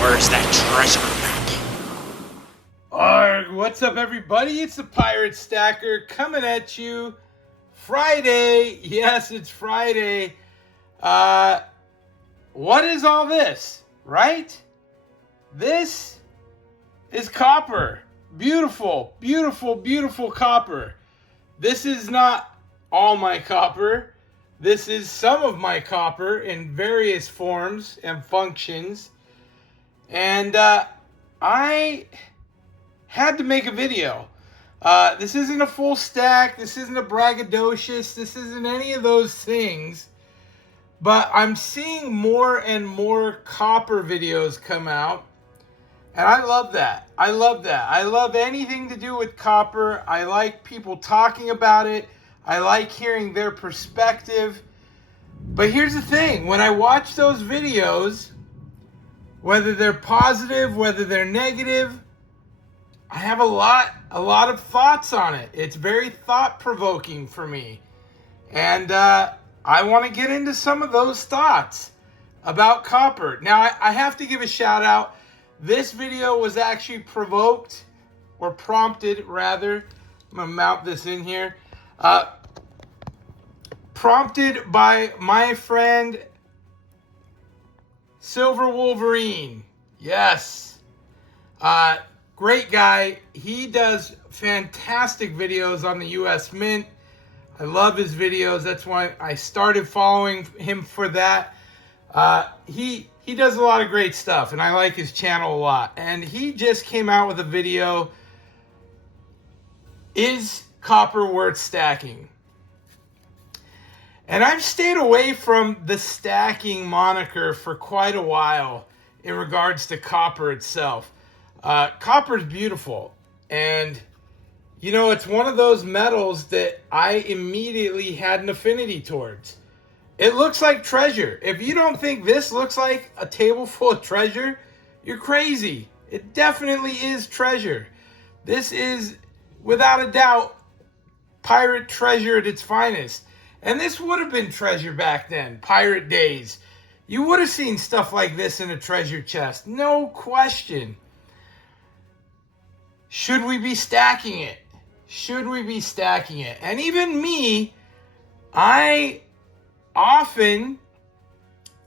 Where's that treasure map? Arg, what's up everybody? It's the Pirate Stacker coming at you Friday. Yes, it's Friday. What is all this, right? This is copper. Beautiful, beautiful, beautiful copper. This is not all my copper. This is some of my copper in various forms and functions. And I had to make a video. This isn't a full stack. This isn't a braggadocious. This isn't any of those things. But I'm seeing more and more copper videos come out. And I love that. I love that. I love anything to do with copper. I like people talking about it. I like hearing their perspective. But here's the thing. When I watch those videos, whether they're positive, whether they're negative, I have a lot of thoughts on it. It's very thought-provoking for me. And I want to get into some of those thoughts about copper. Now, I have to give a shout out. This video was actually provoked, or prompted rather. I'm going to mount this in here. Prompted by my friend Silver Wolverine. Yes. Great guy. He does fantastic videos on the US Mint. I love his videos. That's why I started following him for that. He does a lot of great stuff, and I like his channel a lot. And he just came out with a video, Is Copper Worth Stacking? And I've stayed away from the stacking moniker for quite a while in regards to copper itself. Copper is beautiful, and you know, it's one of those metals that I immediately had an affinity towards. It looks like treasure. If you don't think this looks like a table full of treasure, you're crazy. It definitely is treasure. This is, without a doubt, pirate treasure at its finest. And this would have been treasure back then, pirate days. You would have seen stuff like this in a treasure chest, no question. Should we be stacking it? Should we be stacking it? And even me, I often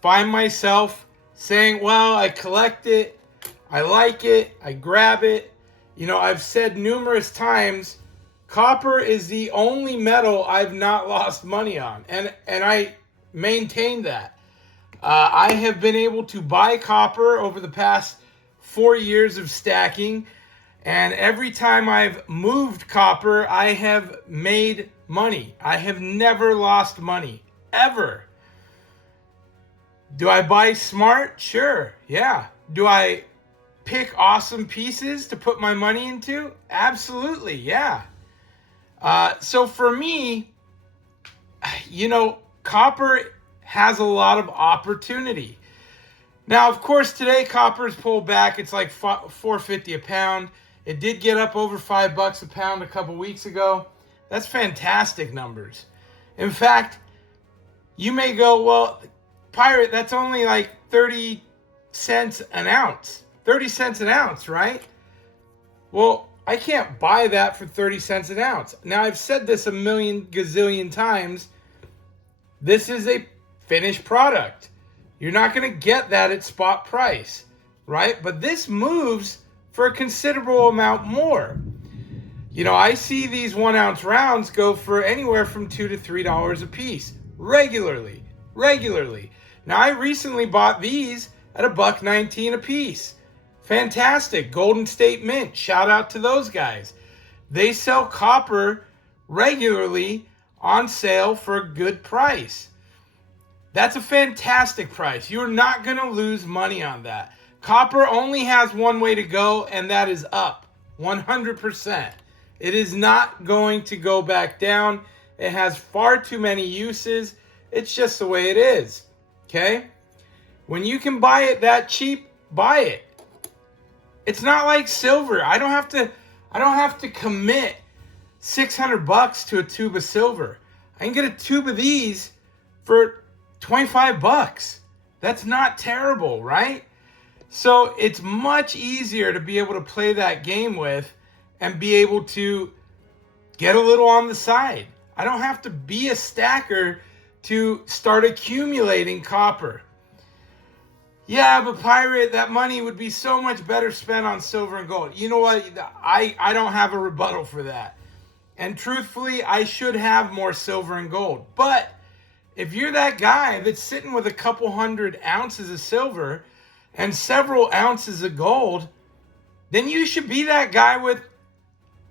find myself saying, well, I collect it, I like it, I grab it. You know, I've said numerous times, copper is the only metal I've not lost money on. And I maintain that. I have been able to buy copper over the past 4 years of stacking. And every time I've moved copper, I have made money. I have never lost money, ever. Do I buy smart? Sure, yeah. Do I pick awesome pieces to put my money into? Absolutely, yeah. So for me, you know, copper has a lot of opportunity. Now, of course, today copper's pulled back. It's like $4.50 a pound. It did get up over $5 a pound a couple weeks ago. That's fantastic numbers. In fact, you may go, well, Pirate, that's only like 30 cents an ounce. 30 cents an ounce, right? Well, I can't buy that for 30 cents an ounce. Now, I've said this a million gazillion times. This is a finished product. You're not going to get that at spot price, right? But this moves for a considerable amount more. You know, I see these 1 ounce rounds go for anywhere from $2 to $3 a piece regularly. Now, I recently bought these at $1.19 a piece. Fantastic. Golden State Mint. Shout out to those guys. They sell copper regularly on sale for a good price. That's a fantastic price. You're not going to lose money on that. Copper only has one way to go, and that is up. 100%. It is not going to go back down. It has far too many uses. It's just the way it is. Okay? When you can buy it that cheap, buy it. It's not like silver. I don't have to commit $600 to a tube of silver. I can get a tube of these for $25. That's not terrible, right? So it's much easier to be able to play that game with and be able to get a little on the side. I don't have to be a stacker to start accumulating copper. Yeah, but Pirate, that money would be so much better spent on silver and gold. You know what? I don't have a rebuttal for that. And truthfully, I should have more silver and gold. But if you're that guy that's sitting with a couple 100 ounces of silver and several ounces of gold, then you should be that guy with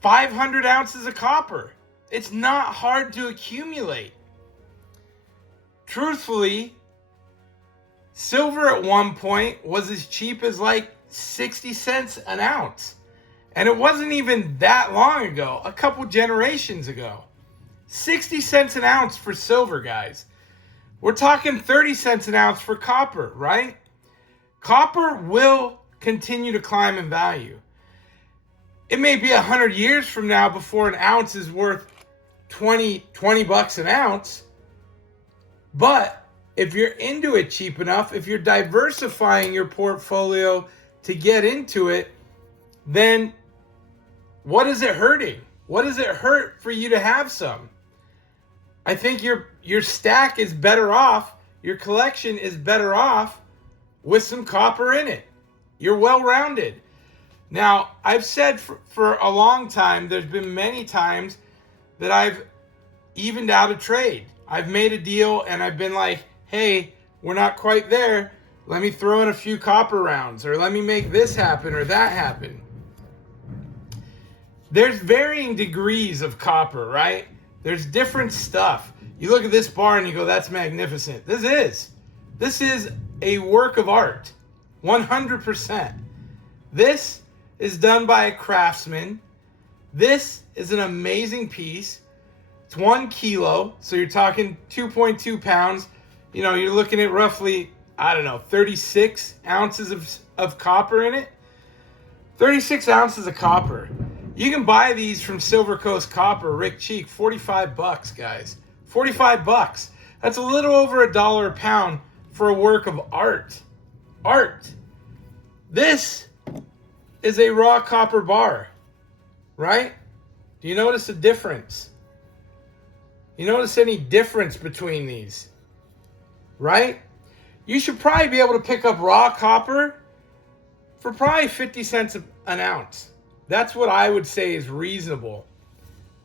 500 ounces of copper. It's not hard to accumulate. Truthfully, silver at one point was as cheap as like 60 cents an ounce. And it wasn't even that long ago, a couple generations ago. 60 cents an ounce for silver, guys. We're talking 30 cents an ounce for copper, right? Copper will continue to climb in value. It may be 100 years from now before an ounce is worth 20 bucks an ounce. But if you're into it cheap enough, if you're diversifying your portfolio to get into it, then what is it hurting? What does it hurt for you to have some? I think your stack is better off, your collection is better off with some copper in it. You're well-rounded. Now, I've said for a long time, there's been many times that I've evened out a trade. I've made a deal and I've been like, hey, we're not quite there. Let me throw in a few copper rounds, or let me make this happen or that happen. There's varying degrees of copper, right? There's different stuff. You look at this bar and you go, that's magnificent. This is a work of art, 100%. This is done by a craftsman. This is an amazing piece. It's 1 kilo, so you're talking 2.2 pounds. You know, you're looking at roughly, 36 ounces of copper in it. 36 ounces of copper. You can buy these from Silver Coast Copper, Rick Cheek, 45 bucks, guys. 45 bucks. That's a little over $1 a pound for a work of art. Art. This is a raw copper bar, right? Do you notice a difference? You notice any difference between these, right? You should probably be able to pick up raw copper for probably 50 cents an ounce. That's what I would say is reasonable.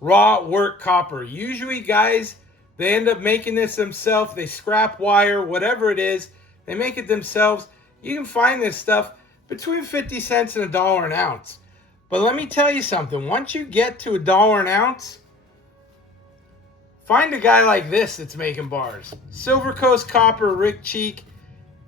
Raw work copper. Usually, guys, they end up making this themselves. They scrap wire, whatever it is. They make it themselves. You can find this stuff between 50 cents and $1 an ounce. But let me tell you something. Once you get to $1 an ounce, find a guy like this that's making bars. Silver Coast Copper, Rick Cheek.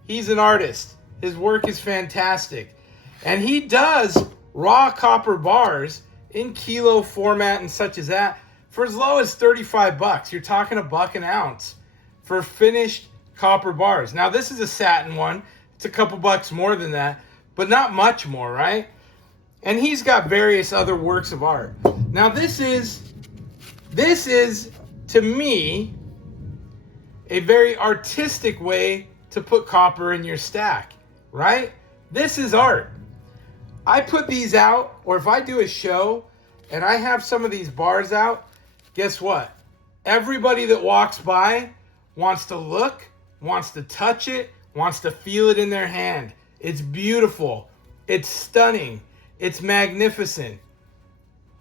He's an artist. His work is fantastic. And he does raw copper bars in kilo format and such as that for as low as 35 bucks. You're talking $1 an ounce for finished copper bars. Now, this is a satin one. It's a couple bucks more than that, but not much more, right? And he's got various other works of art. Now, this is to me a very artistic way to put copper in your stack, right? This is art. I put these out, or if I do a show and I have some of these bars out, guess what? Everybody that walks by wants to look, wants to touch it, wants to feel it in their hand. It's beautiful. It's stunning. It's magnificent.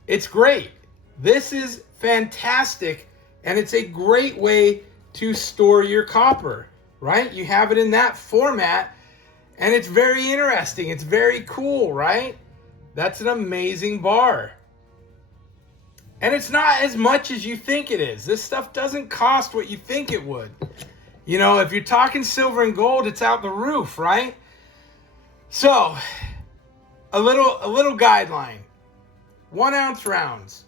It's great. This is fantastic, and it's a great way to store your copper, right? You have it in that format, and it's very interesting. It's very cool, right? That's an amazing bar. And it's not as much as you think it is. This stuff doesn't cost what you think it would. You know, if you're talking silver and gold, it's out the roof, right? So, a little guideline. 1 ounce rounds.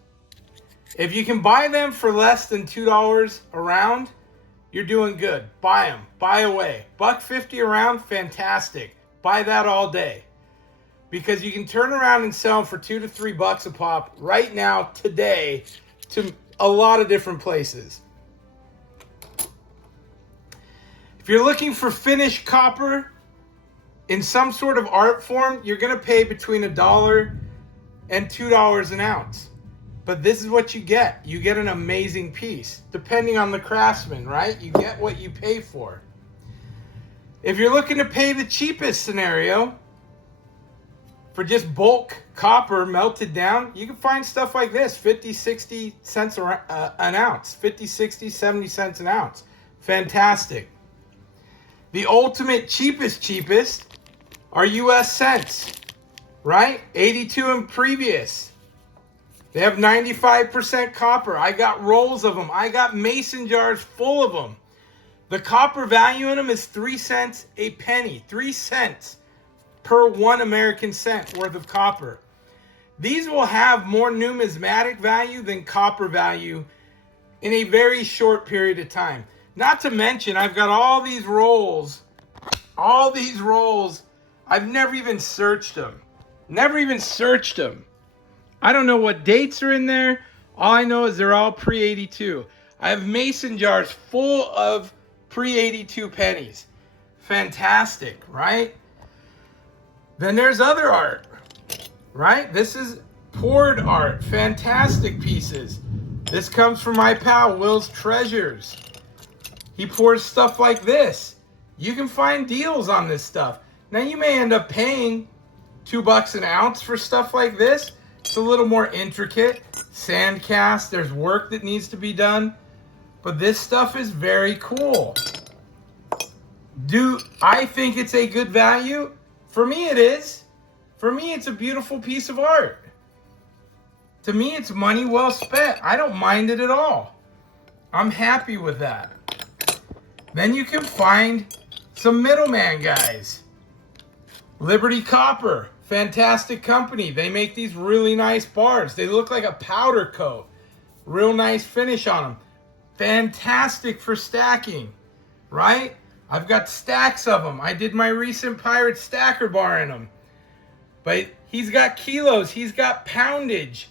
If you can buy them for less than $2 a round, you're doing good. Buy them. Buy away. $1.50 a round, fantastic. Buy that all day. Because you can turn around and sell them for $2 to $3 a pop right now, today, to a lot of different places. If you're looking for finished copper, in some sort of art form, you're going to pay between $1 and $2 an ounce. But this is what you get. You get an amazing piece, depending on the craftsman, right? You get what you pay for. If you're looking to pay the cheapest scenario for just bulk copper melted down, you can find stuff like this, 50, 60 cents an ounce, 50, 60, 70 cents an ounce. Fantastic. The ultimate cheapest are US cents, right? 82 and previous. They have 95% copper. I got rolls of them. I got mason jars full of them. The copper value in them is 3 cents a penny. 3 cents per 1 American cent worth of copper. These will have more numismatic value than copper value in a very short period of time. Not to mention, I've got all these rolls. All these rolls. I've never even searched them. Never even searched them. I don't know what dates are in there. All I know is they're all pre-82. I have mason jars full of pre-82 pennies. Fantastic, right? Then there's other art, right? This is poured art. Fantastic pieces. This comes from my pal, Will's Treasures. He pours stuff like this. You can find deals on this stuff. Now, you may end up paying $2 an ounce for stuff like this. It's a little more intricate. Sand cast, there's work that needs to be done. But this stuff is very cool. Do I think it's a good value? For me, it is. For me, it's a beautiful piece of art. To me, it's money well spent. I don't mind it at all. I'm happy with that. Then you can find some middleman guys. Liberty Copper. Fantastic company. They make these really nice bars. They look like a powder coat. Real nice finish on them. Fantastic for stacking, right? I've got stacks of them. I did my recent Pirate Stacker bar in them. But he's got kilos. He's got poundage.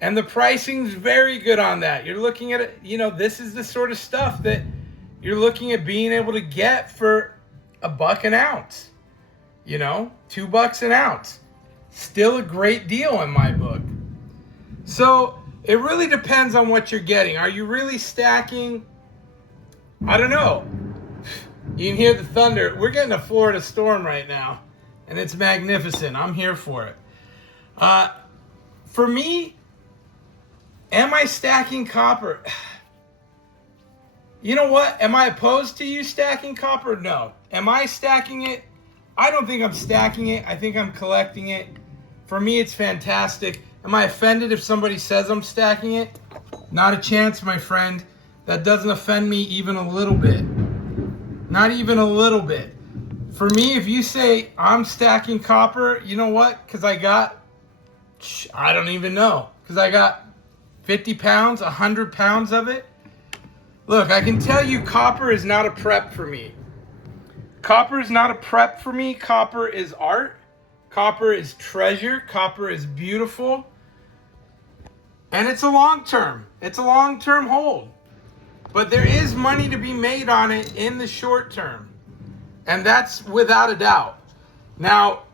And the pricing's very good on that. You're looking at it, you know, this is the sort of stuff that you're looking at being able to get for $1 an ounce. You know, $2 an ounce. Still a great deal in my book. So it really depends on what you're getting. Are you really stacking? I don't know. You can hear the thunder. We're getting a Florida storm right now, and it's magnificent. I'm here for it. For me, am I stacking copper? You know what? Am I opposed to you stacking copper? No. Am I stacking it? I don't think I'm stacking it. I think I'm collecting it. For me, it's fantastic. Am I offended if somebody says I'm stacking it? Not a chance, my friend. That doesn't offend me even a little bit. Not even a little bit. For me, if you say I'm stacking copper, you know what? Because I don't even know. Because I got 50 pounds, 100 pounds of it. Look, I can tell you copper is not a prep for me. Copper is not a prep for me. Copper is art. Copper is treasure. Copper is beautiful. And it's a long term. It's a long term hold. But there is money to be made on it in the short term. And that's without a doubt. Now,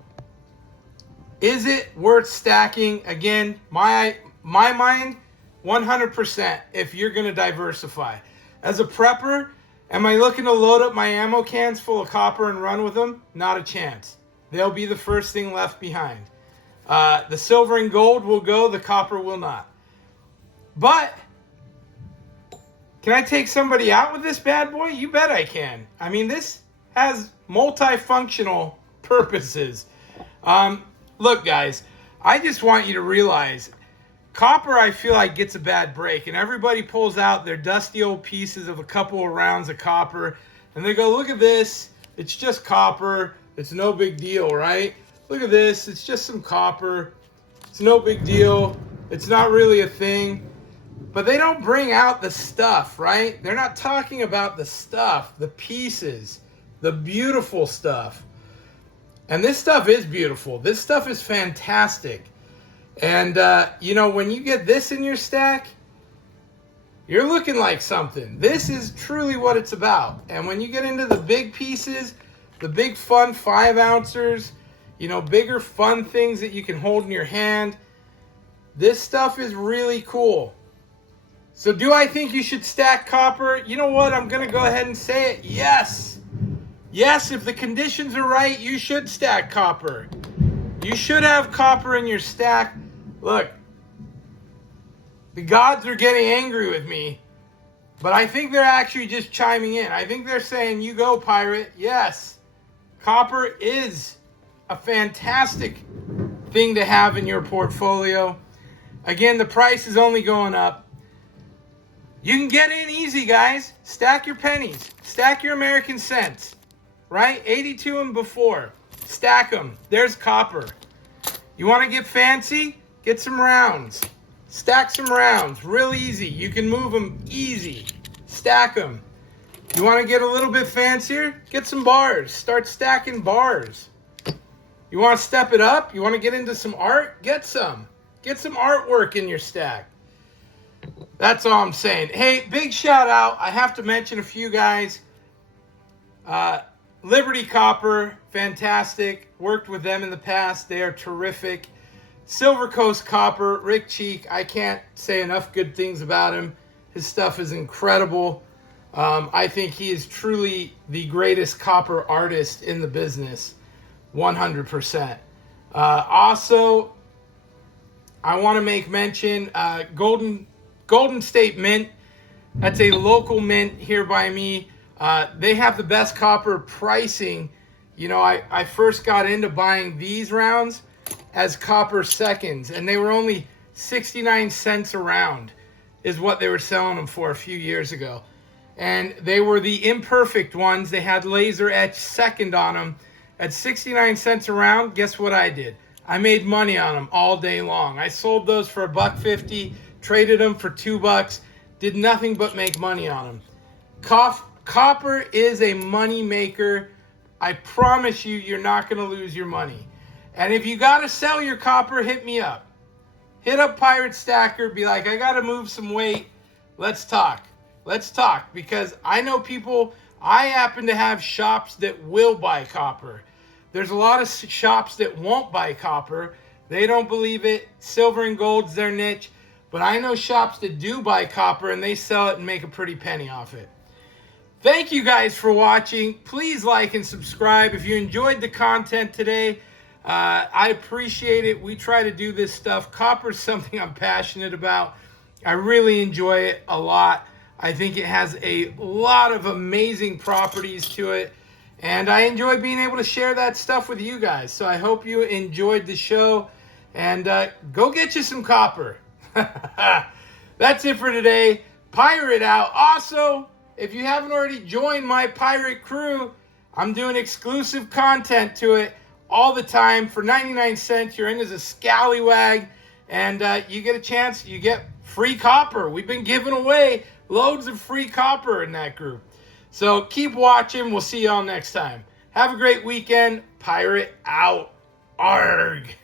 is it worth stacking? Again, my mind, 100% if you're going to diversify. As a prepper, am I looking to load up my ammo cans full of copper and run with them? Not a chance. They'll be the first thing left behind. The silver and gold will go, the copper will not. But can I take somebody out with this bad boy? You bet I can. I mean, this has multifunctional purposes. Look, guys, I just want you to realize copper, I feel like, gets a bad break, and everybody pulls out their dusty old pieces of a couple of rounds of copper, and they go, look at this, it's just copper, it's no big deal, right? Look at this, it's just some copper, it's no big deal, it's not really a thing. But they don't bring out the stuff, right? They're not talking about the stuff, the pieces, the beautiful stuff. And this stuff is beautiful. This stuff is fantastic. And, you know, when you get this in your stack, you're looking like something. This is truly what it's about. And when you get into the big pieces, the big fun 5-ouncers, you know, bigger fun things that you can hold in your hand. This stuff is really cool. So do I think you should stack copper? You know what? I'm going to go ahead and say it. Yes. Yes, if the conditions are right, you should stack copper. You should have copper in your stack. Look, the gods are getting angry with me, but I think they're actually just chiming in. I think they're saying, you go, pirate. Yes, copper is a fantastic thing to have in your portfolio. Again, the price is only going up. You can get in easy, guys. Stack your pennies. Stack your American cents. Right? 82 and before. Stack them. There's copper. You want to get fancy? Get some rounds. Stack some rounds. Real easy. You can move them easy. Stack them. You want to get a little bit fancier? Get some bars. Start stacking bars. You want to step it up? You want to get into some art? Get some. Get some artwork in your stack. That's all I'm saying. Hey, big shout out. I have to mention a few guys. Liberty Copper, fantastic. Worked with them in the past. They are terrific. Silver Coast Copper, Rick Cheek. I can't say enough good things about him. His stuff is incredible. I think he is truly the greatest copper artist in the business. 100%. Also, I want to make mention, Golden State Mint. That's a local mint here by me. They have the best copper pricing. You know, I first got into buying these rounds as copper seconds, and they were only 69 cents a round is what they were selling them for a few years ago. And they were the imperfect ones. They had laser etched second on them. At 69 cents a round, guess what I did? I made money on them all day long. I sold those for $1.50, traded them for $2, did nothing but make money on them. Copper is a money maker. I promise you, you're not going to lose your money. And if you got to sell your copper, hit me up. Hit up Pirate Stacker. Be like, I got to move some weight. Let's talk. Let's talk. Because I know people, I happen to have shops that will buy copper. There's a lot of shops that won't buy copper. They don't believe it. Silver and gold's their niche. But I know shops that do buy copper and they sell it and make a pretty penny off it. Thank you guys for watching. Please like and subscribe if you enjoyed the content today. I appreciate it. We try to do this stuff. Copper is something I'm passionate about. I really enjoy it a lot. I think it has a lot of amazing properties to it. And I enjoy being able to share that stuff with you guys. So I hope you enjoyed the show. And go get you some copper. That's it for today. Pirate out. Also, if you haven't already joined my pirate crew, I'm doing exclusive content to it all the time. For 99 cents, you're in as a Scallywag, and you get a chance, you get free copper. We've been giving away loads of free copper in that group. So keep watching. We'll see y'all next time. Have a great weekend. Pirate out. Arg.